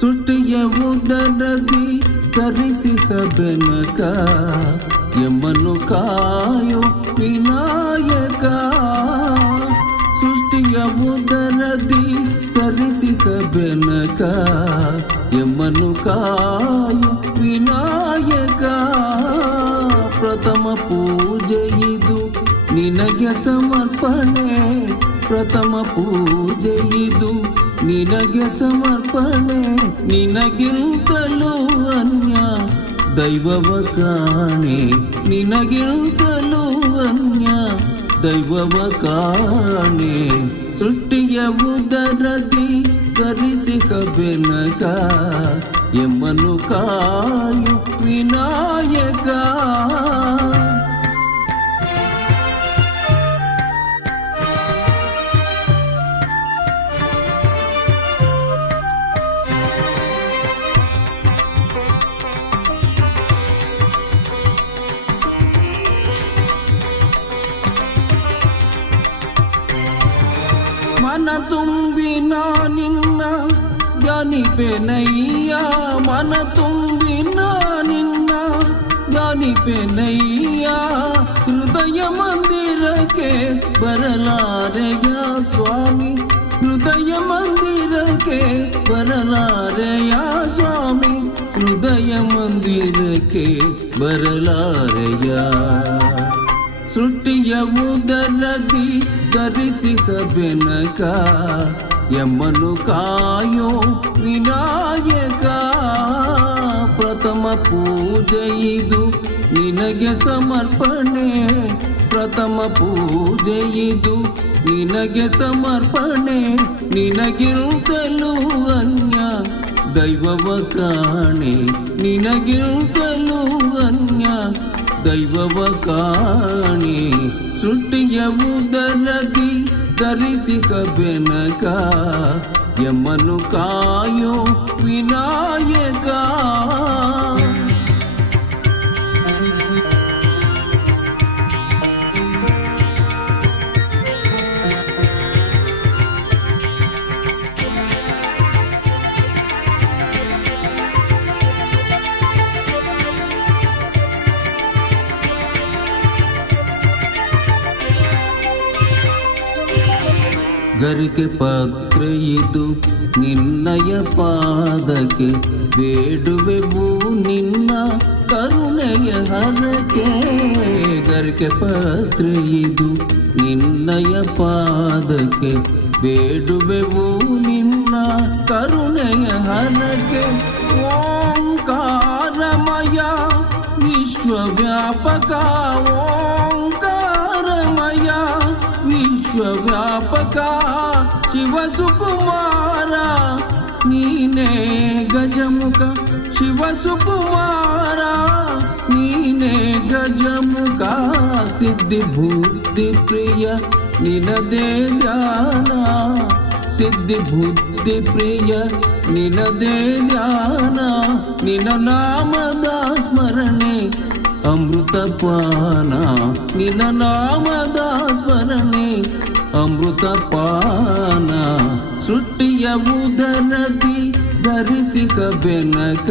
ಸೃಷ್ಟಿಯ ಉದರದಿ ಧರಿಸಿದ ಬೆನಕ ಯಮನು ಕಾಯೋ ವಿನಾಯಕ. ಸೃಷ್ಟಿಯ ಉದರದಿ ಧರಿಸಿದ ಬೆನಕ ಯಮನು ಕಾಯೋ ವಿನಾಯಕ. ಪ್ರಥಮ ಪೂಜೆ ಇದು ನಿನಗೆ ಸಮರ್ಪಣೆ, ಪ್ರಥಮ ಪೂಜೆ ಇದು ನಿನಗೆ ಸಮರ್ಪಣೆ. ನಿನಗಿಂತಲೂ ಅನ್ಯ ದೈವವ ಕಾಣೆ, ನಿನಗಿಂತಲೂ ಅನ್ಯ ದೈವವ ಕಾಣೆ. ಸೃಷ್ಟಿಯ ಉದರದಿ ಧರಿಸಿದ ಬೆನಕ ಯಮನು ಕಾಯು ವಿನಾಯಕ. ಮನ ತುಂಬಿ ನಿನ್ನ ಧ್ಯಾನಿಪೆನಯ್ಯ, ಮನ ತುಂಬಿ ನಿನ್ನ ಧ್ಯಾನಿಪೆನಯ್ಯ. ಹೃದಯ ಮಂದಿರಕ್ಕೆ ಬರಲಾರೆಯ ಸ್ವಾಮಿ, ಹೃದಯ ಮಂದಿರಕ್ಕೆ ಬರಲಾರೆಯ ಸ್ವಾಮಿ, ಹೃದಯ ಮಂದಿರಕ್ಕೆ ಬರಲಾರೆಯ. ಸೃಷ್ಟಿಯ ಉದರದಿ ಧರಿಸಿದ ಬೆನಕ ಯಮನು ಕಾಯೋ ವಿನಾಯಕ. ಪ್ರಥಮ ಪೂಜೆ ಇದು ನಿನಗೆ ಸಮರ್ಪಣೆ, ಪ್ರಥಮ ಪೂಜೆ ಇದು ನಿನಗೆ ಸಮರ್ಪಣೆ. ನಿನಗಿಂತಲೂ ಅನ್ಯ ದೈವವ ಕಾಣೆ, ನಿನಗಿಂತಲೂ ಅನ್ಯ ದೈವವ ಕಾಣೆ. ಸೃಷ್ಟಿಯ ಉದರದಿ ಧರಿಸಿದ ಬೆನಕ ಯಮನು ಕಾಯೋ ವಿನಾಯಕ. ಗರಿಕೆ ಪಾತ್ರೆ ಇದು ನಿನ್ನಯ ಪಾದಕ್ಕೆ, ಬೇಡುವೆವು ನಿನ್ನ ಕರುಣೆಯ ಹರಕೆ. ಗರಿಕೆ ಪಾತ್ರೆ ಇದು ನಿನ್ನಯ ಪಾದಕ್ಕೆ, ಬೇಡುವೆವು ನಿನ್ನ ಕರುಣೆಯ ಹರಕೆ. ಓಂಕಾರಮಯ ವಿಶ್ವವ್ಯಾಪಕ, ಓಂಕಾರಮಯ ವಿಶ್ವವ್ಯಾಪಕ. ಶಿವಸುಕುಮಾರ ನೀನೇ ಗಜಮುಖ, ಶಿವಸುಕುಮಾರ ನೀನೇ ಗಜಮುಖ. ಸಿದ್ಧಿ ಬುದ್ಧಿ ಪ್ರಿಯ ನಿನದೇ ಧ್ಯಾನ, ಸಿದ್ಧಿ ಬುದ್ಧಿ ಪ್ರಿಯ ನಿನದೇ ಧ್ಯಾನ. ನಿನ್ನ ನಾಮದ ಸ್ಮರಣೆ ಅಮೃತ ಪಾನ, ನಿನ್ನ ನಾಮದ ಸ್ಮರಣೆ ಅಮೃತ ಪಾನ. ಸೃಷ್ಟಿಯ ಉದರದಿ ಧರಿಸಿದ ಬೆನಕ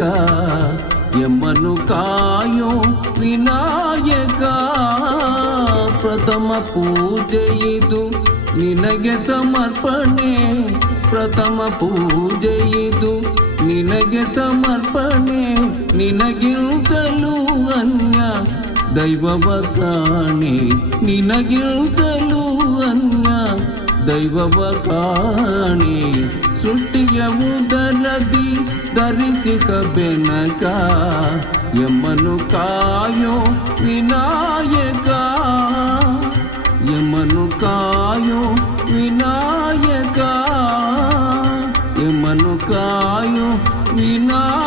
ಯಮನು ಕಾಯೋ ವಿನಾಯಕ. ಪ್ರಥಮ ಪೂಜೆ ಇದು ನಿನಗೆ ಸಮರ್ಪಣೆ, ಪ್ರಥಮ ಪೂಜೆ ಇದು ನಿನಗೆ ಸಮರ್ಪಣೆ. ನಿನಗಿಂತಲೂ ಅನ್ಯ ದೈವವ ಕಾಣೆ, ನಿನಗಿಂತಲೂ ಅನ್ಯ ದೈವವ ಕಾಣೆ. ಸೃಷ್ಟಿಯ ಉದರದಿ ಧರಿಸಿದ ಬೆನಕ ಯಮನು ಕಾಯೋ ವಿನಾಯಕ, ಯಮನು ಕಾಯೋ ವಿನಾಯಕ, ಯಮನು ಕಾಯೋ ವಿನಾಯಕ.